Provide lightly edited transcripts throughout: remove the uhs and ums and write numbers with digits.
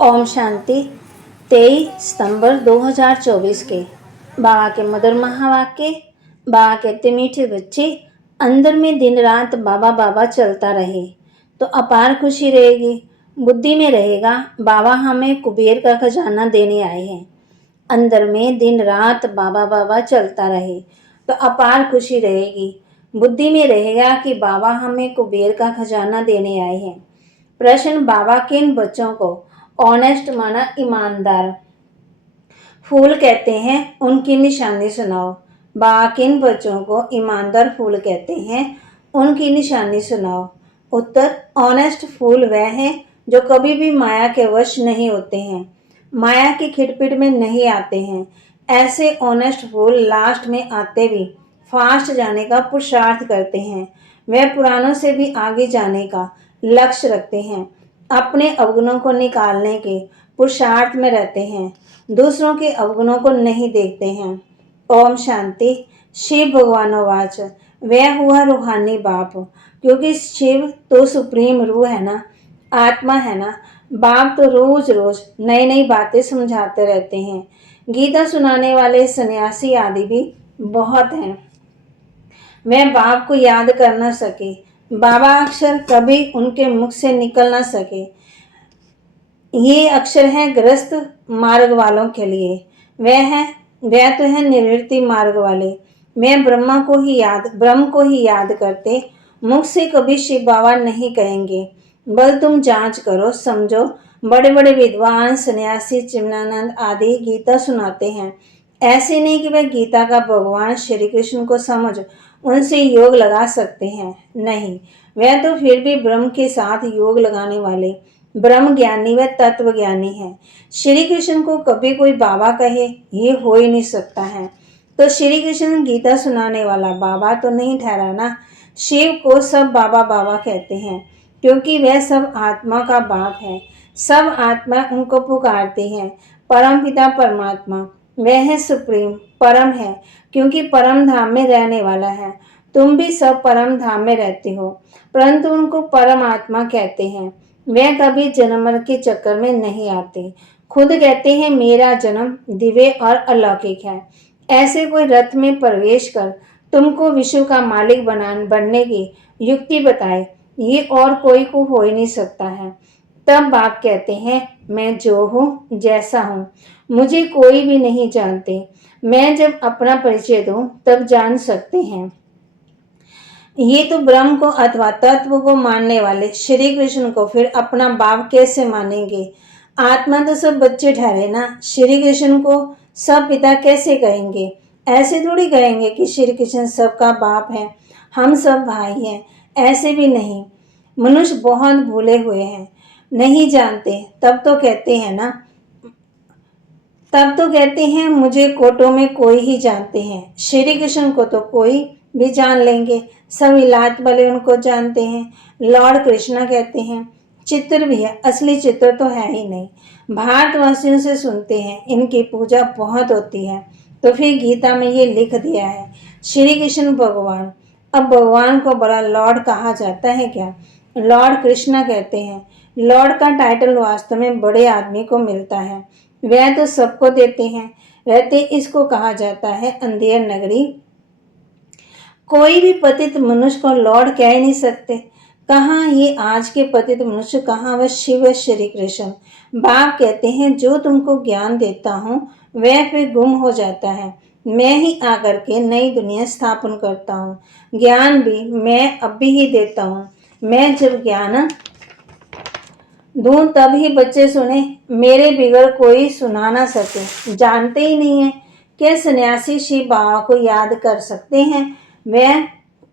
ओम शांति। 23 सितंबर 2024 के बाबा के मधुर महावाक्य। बाबा कहते मीठे बच्चे, अंदर में दिन रात बाबा बाबा चलता रहे तो अपार खुशी रहेगी। बुद्धि में रहेगा बाबा हमें कुबेर का खजाना देने आए हैं। अंदर में दिन रात बाबा बाबा चलता रहे तो अपार खुशी रहेगी। बुद्धि में रहेगा कि बाबा हमें कुबेर का खजाना देने आए हैं। प्रश्न, बाबा किन बच्चों को ऑनेस्ट माना ईमानदार फूल कहते हैं, उनकी निशानी सुनाओ। बाबा किन बच्चों को ईमानदार फूल कहते हैं, उनकी निशानी सुनाओ। उत्तर, ऑनेस्ट फूल वह हैं जो कभी भी माया के वश नहीं होते हैं, माया की खिटपिट में नहीं आते हैं। ऐसे ऑनेस्ट फूल लास्ट में आते भी फास्ट जाने का पुरुषार्थ करते हैं। वह पुरानों से भी आगे जाने का लक्ष्य रखते हैं, अपने अवगुणों को निकालने के पुरुषार्थ में रहते हैं, दूसरों के अवगुणों को नहीं देखते हैं। ओम शांति। शिव भगवानोवाच, वह हुआ रूहानी बाप, क्योंकि शिव तो सुप्रीम रूह है ना, आत्मा है ना। बाप तो रोज रोज नई नई बातें समझाते रहते हैं। गीता सुनाने वाले सन्यासी आदि भी बहुत हैं। वह बाप को याद कर न सके, बाबा अक्षर कभी उनके मुख से निकल ना सके। ये अक्षर हैं ग्रस्त मार्ग वालों के लिए। वह तो है निवृत्ति मार्ग वाले। वह ब्रह्म को ही याद करते, मुख से कभी शिव बाबा नहीं कहेंगे। बल तुम जांच करो, समझो। बड़े बड़े विद्वान सन्यासी चिमनानंद आदि गीता सुनाते हैं। ऐसे नहीं कि वह गीता का भगवान श्री कृष्ण को समझ उनसे योग लगा सकते हैं, नहीं। वह तो फिर भी ब्रह्म के साथ योग लगाने वाले ब्रह्म ज्ञानी व तत्व ज्ञानी है। श्री कृष्ण को कभी कोई बाबा कहे, ये हो ही नहीं सकता है। तो श्री कृष्ण गीता सुनाने वाला बाबा तो नहीं ठहरा ना। शिव को सब बाबा बाबा कहते हैं, क्योंकि वह सब आत्मा का बाप है। सब आत्मा उनको पुकारती हैं। परम पिता परमात्मा वह है सुप्रीम, परम है, क्योंकि परम धाम में रहने वाला है। तुम भी सब परम धाम में रहते हो, परंतु उनको परम आत्मा कहते हैं। वह कभी जन्म मरण के चक्कर में नहीं आते। खुद कहते हैं मेरा जन्म दिव्य और अलौकिक है। ऐसे कोई रथ में प्रवेश कर तुमको विश्व का मालिक बनने की युक्ति बताए, ये और कोई को हो ही नहीं सकता है। तब बाप कहते हैं मैं जो हूँ जैसा हूँ, मुझे कोई भी नहीं जानते। मैं जब अपना परिचय दूं तब जान सकते हैं। ये तो ब्रह्म को अथवा तत्व को मानने वाले श्री कृष्ण को फिर अपना बाप कैसे मानेंगे। आत्मा तो सब बच्चे ठहरे ना, श्री कृष्ण को सब पिता कैसे कहेंगे। ऐसे थोड़ी कहेंगे कि श्री कृष्ण सबका बाप है, हम सब भाई हैं, ऐसे भी नहीं। मनुष्य बहुत भूले हुए हैं, नहीं जानते। तब तो कहते हैं मुझे कोटों में कोई ही जानते हैं। श्री कृष्ण को तो कोई भी जान लेंगे, सब इलाज वाले उनको जानते हैं। लॉर्ड कृष्णा कहते हैं चित्र भी है, असली चित्र तो है ही नहीं। भारतवासियों से सुनते हैं इनकी पूजा बहुत होती है, तो फिर गीता में ये लिख दिया है श्री कृष्ण भगवान। अब भगवान को बड़ा लॉर्ड कहा जाता है क्या? लॉर्ड कृष्णा कहते हैं। लॉर्ड का टाइटल वास्तव में बड़े आदमी को मिलता है, वह तो सबको देते हैं रहते। इसको कहा जाता है अंधेर नगरी। कोई भी पतित मनुष्य को लॉर्ड कह ही नहीं सकते। कहाँ ये आज के पतित मनुष्य, कहाँ वह शिव श्री कृष्ण। बाप कहते हैं जो तुमको ज्ञान देता हूँ वह फिर गुम हो जाता है। मैं ही आकर के नई दुनिया स्थापन करता हूँ। ज्ञान भी मैं अभी ही देता हूँ। मैं जब ज्ञान दूं तब ही बच्चे सुने, मेरे बिगड़ कोई सुना ना सके। जानते ही नहीं है। क्या सन्यासी शिव बाबा को याद कर सकते हैं? वह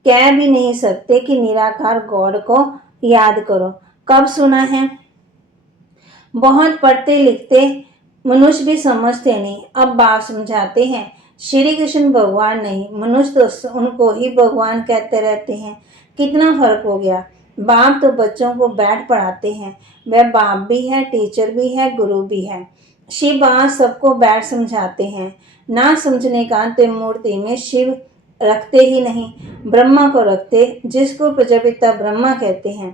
कह भी नहीं सकते कि निराकार गॉड को याद करो। कब सुना है? बहुत पढ़ते लिखते मनुष्य भी समझते नहीं। अब बाप समझाते हैं श्री कृष्ण भगवान नहीं, मनुष्य तो उनको ही भगवान कहते रहते हैं। कितना फर्क हो गया। बाप तो बच्चों को बैठ पढ़ाते हैं, वह बाप भी है, टीचर भी है, गुरु भी है। शिव बाबा सबको बैठ समझाते हैं। ना समझने का मूर्ति में शिव रखते ही नहीं, ब्रह्मा को रखते, जिसको प्रजापिता ब्रह्मा कहते हैं।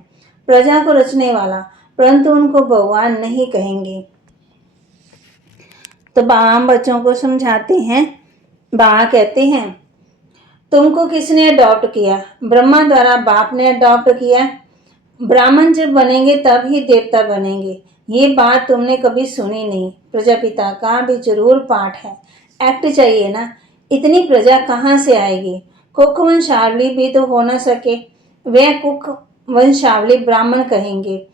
प्रजा को रचने वाला परंतु उनको भगवान नहीं कहेंगे। तो बाबा बच्चों को समझाते हैं। बाबा कहते हैं, तुमको किसने अडॉप्ट किया? ब्रह्मा द्वारा बाप ने अडॉप्ट किया। ब्राह्मण जब बनेंगे तब ही देवता बनेंगे। ये बात तुमने कभी सुनी नहीं। प्रजापिता का भी जरूर पाठ है। एक्ट चाहिए ना, इतनी प्रजा कहाँ से आएगी? कुक वंशावली भी तो हो न सके। वे कुक वंशावली ब्राह्मण कहेंगे।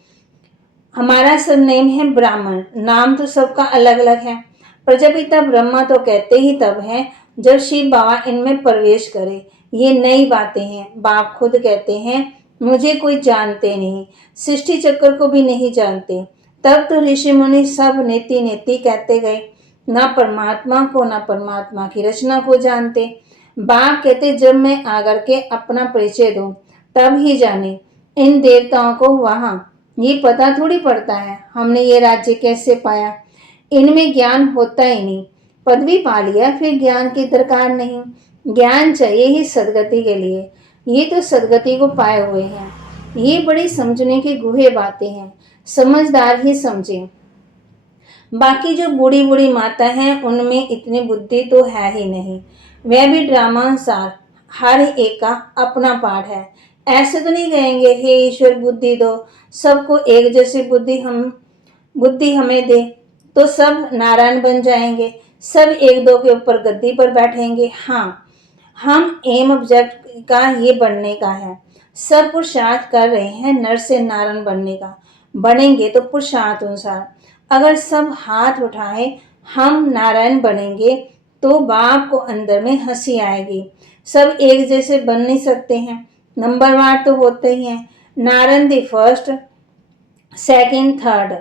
हमारा सरनेम है ब्राह्मण, नाम तो सबका अलग अलग है। प्रजापिता ब्रह्मा तो कहते ही तब है जब शिव बाबा इनमें प्रवेश करे। ये नई बातें हैं। बाप खुद कहते हैं, मुझे कोई जानते नहीं, सृष्टि चक्र को भी नहीं जानते। तब तो ऋषि मुनि सब नेति नेति कहते गए, ना परमात्मा को ना परमात्मा की रचना को जानते। बाप कहते, जब मैं आकर के अपना परिचय दूं तब ही जाने। इन देवताओं को वहां ये पता थोड़ी पड़ता है हमने ये राज्य कैसे पाया। इनमें ज्ञान होता ही नहीं। पदवी पा लिया फिर ज्ञान की दरकार नहीं। ज्ञान चाहिए ही सदगति के लिए। ये तो सदगति को पाए हुए हैं। ये बड़ी समझने की गुहे बातें हैं, समझदार ही समझे। बाकी जो बूढ़ी बूढ़ी माता हैं उनमें इतनी बुद्धि तो है ही नहीं। वह भी ड्रामानुसार हर एक का अपना पाठ है। ऐसे तो नहीं कहेंगे, हे ईश्वर बुद्धि दो, सबको एक जैसी बुद्धि हमें दे, तो सब नारायण बन जाएंगे, सब एक दो के ऊपर गद्दी पर बैठेंगे। हाँ, हम एम ऑब्जेक्ट का ये बनने का है। सब पुरुषार्थ कर रहे हैं नर से नारायण बनने का। बनेंगे तो पुरुषार्थ अनुसार। अगर सब हाथ उठाए हम नारायण बनेंगे तो बाप को अंदर में हंसी आएगी। सब एक जैसे बन नहीं सकते हैं, नंबरवार तो होते ही हैं। Narayan the first, second, third.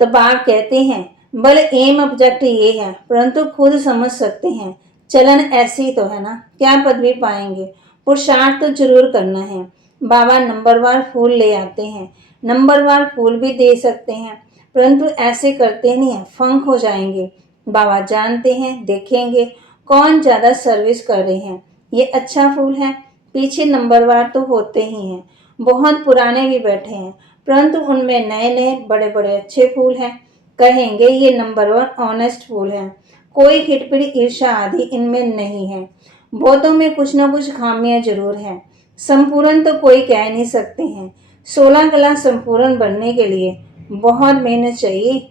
तो बाप कहते हैं, बल एम ऑब्जेक्ट ये है, परंतु खुद समझ सकते हैं चलन ऐसी तो है ना, क्या पदवी पाएंगे? पुरुषार्थ तो जरूर करना है। बाबा नंबरवार फूल ले आते हैं, नंबरवार फूल भी दे सकते हैं, परंतु ऐसे करते नहीं है, फंक हो जाएंगे। बाबा जानते हैं, देखेंगे कौन ज्यादा सर्विस कर रहे हैं। ये अच्छा फूल है, पीछे नंबरवार तो होते ही हैं। बहुत पुराने भी बैठे हैं, परंतु उनमें नए नए बड़े बड़े अच्छे फूल हैं। कहेंगे ये नंबर वन ऑनेस्ट फूल है, कोई खिटपिट ईर्षा आदि इनमें नहीं है। बहुतों में कुछ न कुछ खामियां जरूर हैं। संपूर्ण तो कोई कह नहीं सकते हैं। 16 कला संपूर्ण बनने के लिए बहुत मेहनत चाहिए।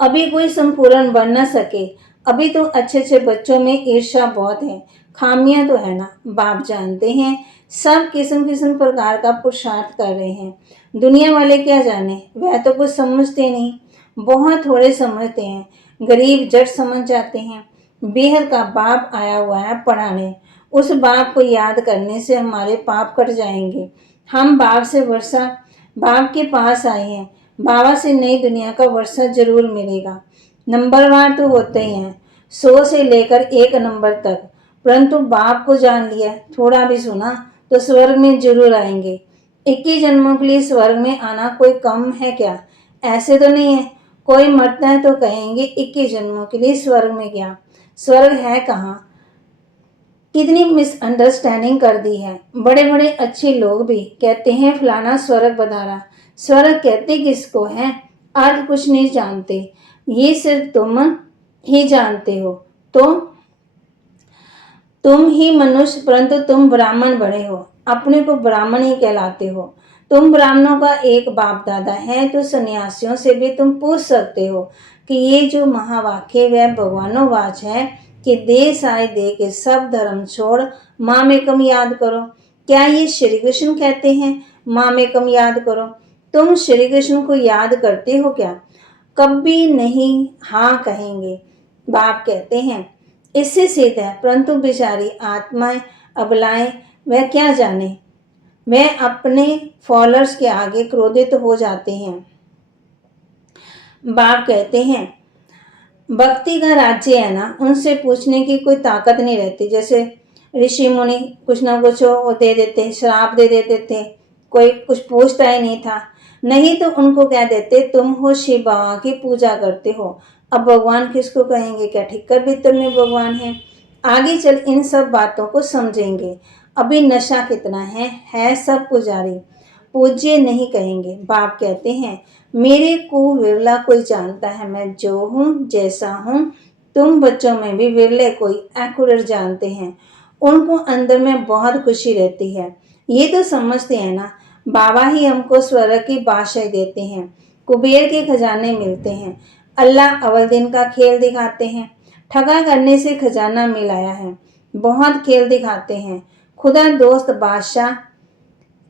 अभी कोई संपूर्ण बन न सके। अभी तो अच्छे अच्छे बच्चों में ईर्षा बहुत है, खामियां तो है ना। बाप जानते हैं सब किस्म किस्म प्रकार का पुरुषार्थ कर रहे हैं। दुनिया वाले क्या जाने, वह तो कुछ समझते नहीं, बहुत थोड़े समझते हैं। गरीब जट समझ जाते हैं। बेहद का बाप आया हुआ है पढ़ाने, उस बाप को याद करने से हमारे पाप कट जाएंगे। हम बाप के पास आए हैं। बाबा से नई दुनिया का वर्षा जरूर मिलेगा। नंबरवार तो होते ही हैं, 100 से लेकर 1 नंबर तक, परंतु बाप को जान लिया, थोड़ा भी सुना तो स्वर्ग में जरूर आएंगे। 21 जन्मों के लिए स्वर्ग में आना कोई कम है क्या? ऐसे तो नहीं है, कोई मरता है तो कहेंगे 21 जन्मों के लिए स्वर्ग में गया। स्वर्ग है कहाँ? कितनी मिसअंडरस्टैंडिंग कर दी है। बड़े बड़े अच्छे लोग भी कहते हैं फलाना स्वर्ग बधारा। स्वर्ग कहते किसको है? अर्थ कुछ नहीं जानते, ये सिर्फ तुम ही जानते हो। तो तुम ही मनुष्य, परंतु तुम ब्राह्मण बड़े हो, अपने को ब्राह्मण ही कहलाते हो। तुम ब्राह्मणों का एक बाप दादा है, तो सन्यासियों से भी तुम पूछ सकते हो कि ये जो महावाक्य वह भगवानोवाच है कि दे साय दे के सब धर्म छोड़ माँ में कम याद करो। क्या ये श्री कृष्ण कहते हैं माँ में कम याद करो? तुम श्री कृष्ण को याद करते हो क्या? कभी नहीं हाँ कहेंगे। बाप कहते हैं इससे सिद्ध है, परंतु बेचारी आत्माएं अबलाएं वह क्या जाने, वह अपने फॉलोअर्स के आगे क्रोधित हो जाते हैं। बाप कहते हैं भक्ति का राज्य है ना, उनसे पूछने की कोई ताकत नहीं रहती। जैसे ऋषि मुनि कुछ ना कुछ वो दे देते, श्राप दे देते थे, कोई कुछ पूछता ही नहीं था। नहीं तो उनको कह देते तुम हो शिव बाबा की पूजा करते हो। अब भगवान किसको कहेंगे? क्या ठिक्कर भीतर में भगवान है? आगे चल इन सब बातों को समझेंगे। अभी नशा कितना है सब पुजारी। पूज्य नहीं कहेंगे। बाप कहते हैं, मेरे को विरला कोई जानता है, मैं जो हूँ जैसा हूँ। तुम बच्चों में भी विरले कोई एक्यूरेट जानते हैं। उनको अंदर में बहुत खुशी रहती है। ये तो समझते हैं ना, बाबा ही हमको स्वर्ग की बादशाही देते हैं, कुबेर के खजाने मिलते हैं। अल्लाह अव्वल दिन का खेल दिखाते हैं। ठगा करने से खजाना मिल आया है। बहुत खेल दिखाते हैं। खुदा दोस्त बादशाह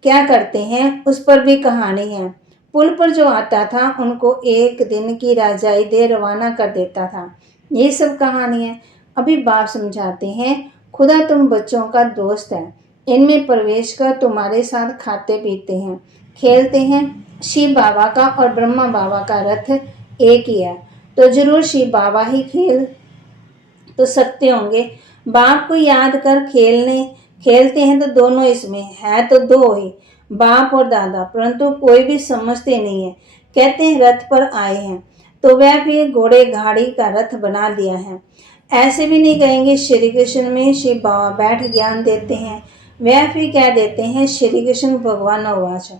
क्या करते हैं उस पर भी कहानी है। पुल पर जो आता था उनको एक दिन की राजाई दे रवाना कर देता था। ये सब कहानी है। अभी बाप समझाते हैं, खुदा तुम बच्चों का दोस्त है। इनमें प्रवेश कर तुम्हारे साथ खाते पीते हैं, खेलते हैं। शिव बाबा का और ब्रह्मा बाबा का रथ एक ही है, तो जरूर शिव बाबा ही खेल तो सकते होंगे। बाप को याद कर खेलते हैं तो दोनों इसमें है, तो दो ही, बाप और दादा। परंतु कोई भी समझते नहीं है। कहते हैं रथ पर आए हैं, तो वह भी घोड़े गाड़ी का रथ बना दिया है। ऐसे भी नहीं कहेंगे श्री कृष्ण में शिव बाबा बैठ ज्ञान देते हैं। वह भी कह देते हैं श्री कृष्ण भगवान वाच।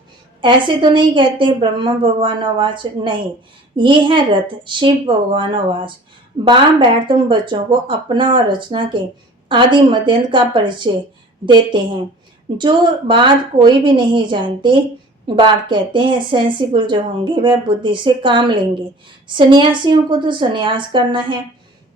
ऐसे तो नहीं कहते ब्रह्मा भगवान वाच, नहीं, ये है रथ शिव भगवान वाच। बाप बैठ तुम बच्चों को अपना और रचना के आदि मध्यंत का परिचय देते हैं, जो बात कोई भी नहीं जानते। बाप कहते हैं सेंसिबल जो होंगे वह बुद्धि से काम लेंगे। सन्यासियों को तो सन्यास करना है।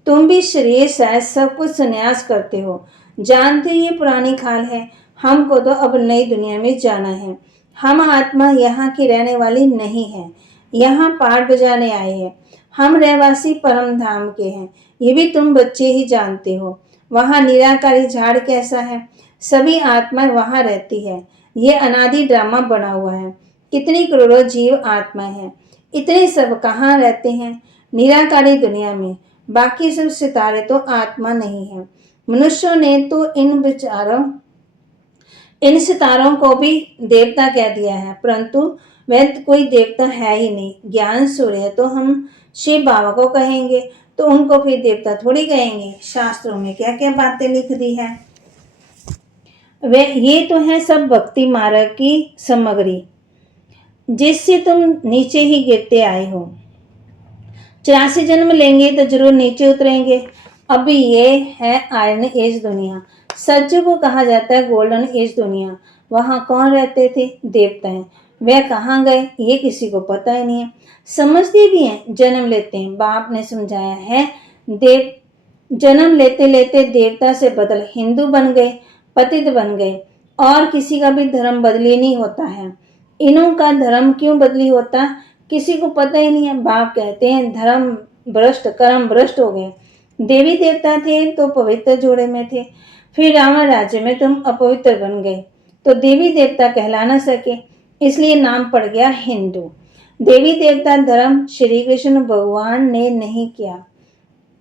तुम भी शरीर सहज सब कुछ सन्यास करते हो, जानते ये पुरानी खाल है। हमको तो अब नई दुनिया में जाना है। हम आत्मा यहाँ की रहने वाली नहीं है, यहाँ पाठ बजाने आए हैं। हम रहवासी परम धाम के हैं, ये भी तुम बच्चे ही जानते हो। वहाँ निराकारी झाड़ कैसा है, सभी आत्माएं वहाँ रहती है। ये अनादि ड्रामा बना हुआ है। कितनी करोड़ों जीव आत्माएं हैं, इतने सब कहाँ रहते हैं? निराकारी दुनिया में। बाकी सब सितारे तो आत्मा नहीं है। मनुष्यों ने तो इन सितारों को भी देवता कह दिया है, परंतु वह कोई देवता है ही नहीं। ज्ञान सूर्य तो हम शिव बाबा को कहेंगे, तो उनको फिर देवता थोड़ी कहेंगे। शास्त्रों में क्या क्या बातें लिख दी है। वे ये तो है सब भक्ति मार्ग की सामग्री, जिससे तुम नीचे ही गिरते आए हो। 84 जन्म लेंगे तो जरूर नीचे उतरेंगे। अभी ये है आयरन एज दुनिया। सज्जू को कहा जाता है गोल्डन एज दुनिया। वहाँ कौन रहते थे? देवता हैं। वह कहाँ गए ये किसी को पता ही नहीं है। समझते भी हैं, जन्म लेते हैं। बाप ने समझाया है, देव जन्म लेते लेते देवता से बदल हिंदू बन गए, पतित बन गए, और किसी का भी धर्म बदली नहीं होता है। इन्हों का धर्म क्यों बदली होता किसी को पता ही नहीं है। बाप कहते हैं धर्म भ्रष्ट, कर्म भ्रष्ट हो गए। देवी देवता थे तो पवित्र जोड़े में थे, फिर रावण राज्य में तुम अपवित्र बन गए, तो देवी देवता कहला न सके, इसलिए नाम पड़ गया हिंदू। देवी देवता धर्म श्री कृष्ण भगवान ने नहीं किया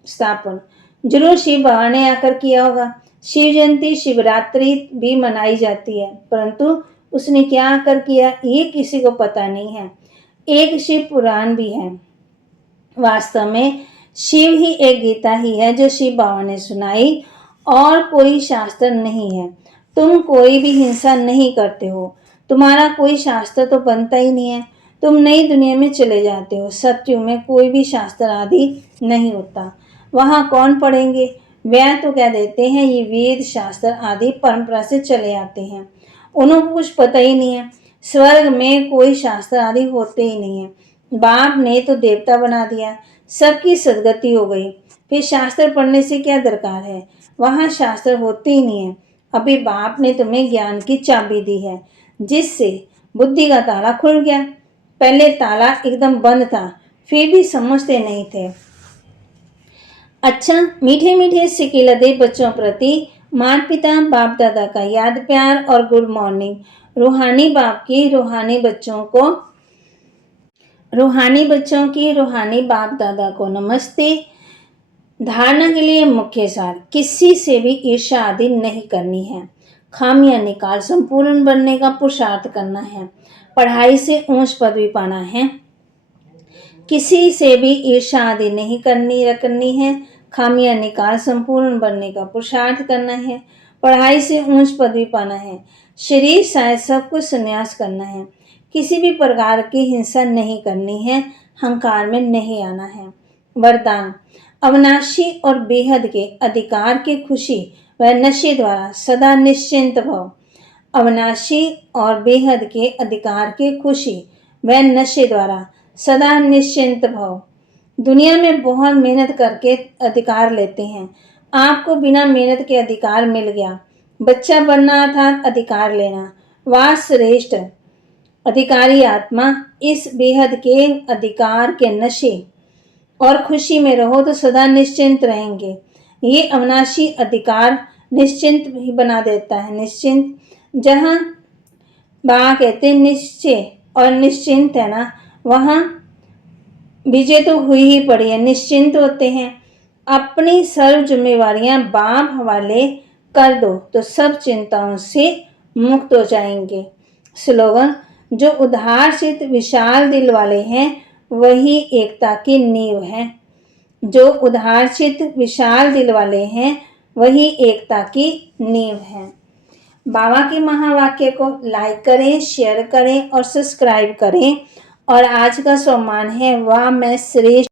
स्थापन, जरूर शिव बाबा ने आकर किया होगा। शिव जयंती शिवरात्रि भी मनाई जाती है, परंतु उसने क्या आकर किया ये किसी को पता नहीं है। एक शिव पुराण भी है। वास्तव में शिव ही एक गीता ही है जो शिव बाबा ने सुनाई, और कोई शास्त्र नहीं है। तुम कोई भी हिंसा नहीं करते हो, तुम्हारा कोई शास्त्र तो बनता ही नहीं है। तुम नई दुनिया में चले जाते हो। सत्युग में कोई भी शास्त्र आदि नहीं होता। वहाँ कौन पढ़ेंगे? वह तो कह देते हैं ये वेद शास्त्र आदि परंपरा से चले आते हैं, उन्हों को कुछ पता ही नहीं है। स्वर्ग में कोई शास्त्र आदि होते ही नहीं है। बाप ने तो देवता बना दिया, सबकी सदगति हो गई, फिर शास्त्र पढ़ने से क्या दरकार है? वहाँ शास्त्र होते ही नहीं है। अभी बाप ने तुम्हें ज्ञान की चाबी दी है, जिससे बुद्धि का ताला खुल गया। पहले ताला एकदम बंद था, फिर भी समझते नहीं थे। अच्छा, मीठे मीठे सिक्के लदे बच्चों प्रति माता पिता बाप दादा का याद प्यार और गुड मॉर्निंग। रूहानी बाप की रूहानी बच्चों को, रूहानी बच्चों की रूहानी बाप दादा को नमस्ते। धारणा के लिए मुख्य सार, किसी से भी ईर्ष्या आदि नहीं करनी है। खामियां निकाल संपूर्ण बनने का पुरुषार्थ करना है। पढ़ाई से ऊंच पदवी पाना है। किसी से भी ईर्ष्या आदि नहीं करनी है। खामियां निकाल संपूर्ण बनने का पुरुषार्थ करना है। पढ़ाई से ऊंच पदवी पाना है। शरीर सहाय सब कुछ संन्यास करना है। किसी भी प्रकार की हिंसा नहीं करनी है, अहंकार में नहीं आना है। वरदान, अविनाशी और बेहद के अधिकार की खुशी व नशे द्वारा सदा निश्चिंत भव। अविनाशी और बेहद के अधिकार की खुशी व नशे द्वारा सदा निश्चिंत भव। दुनिया में बहुत मेहनत करके अधिकार लेते हैं, आपको बिना मेहनत के अधिकार मिल गया। बच्चा बनना अर्थात अधिकार लेना, वाह श्रेष्ठ अधिकारी आत्मा, इस बेहद के अधिकार के नशे और खुशी में रहो तो सदा निश्चिंत रहेंगे। ये अविनाशी अधिकार निश्चिंत भी बना देता है। निश्चिंत, जहाँ बाबा कहते हैं निश्चय और निश्चिंत है ना, वहाँ विजय तो हुई ही पड़ी है। निश्चिंत होते हैं, अपनी सर्व जिम्मेवारियां बाप हवाले कर दो तो सब चिंताओं से मुक्त हो जाएंगे। स्लोगन, जो उदार चित विशाल दिल वाले हैं वही एकता की नींव है। जो उदार चित विशाल दिल वाले हैं वही एकता की नींव है। बाबा के महावाक्य को लाइक करें, शेयर करें और सब्सक्राइब करें। और आज का सम्मान है, वाह मैं श्रेष्ठ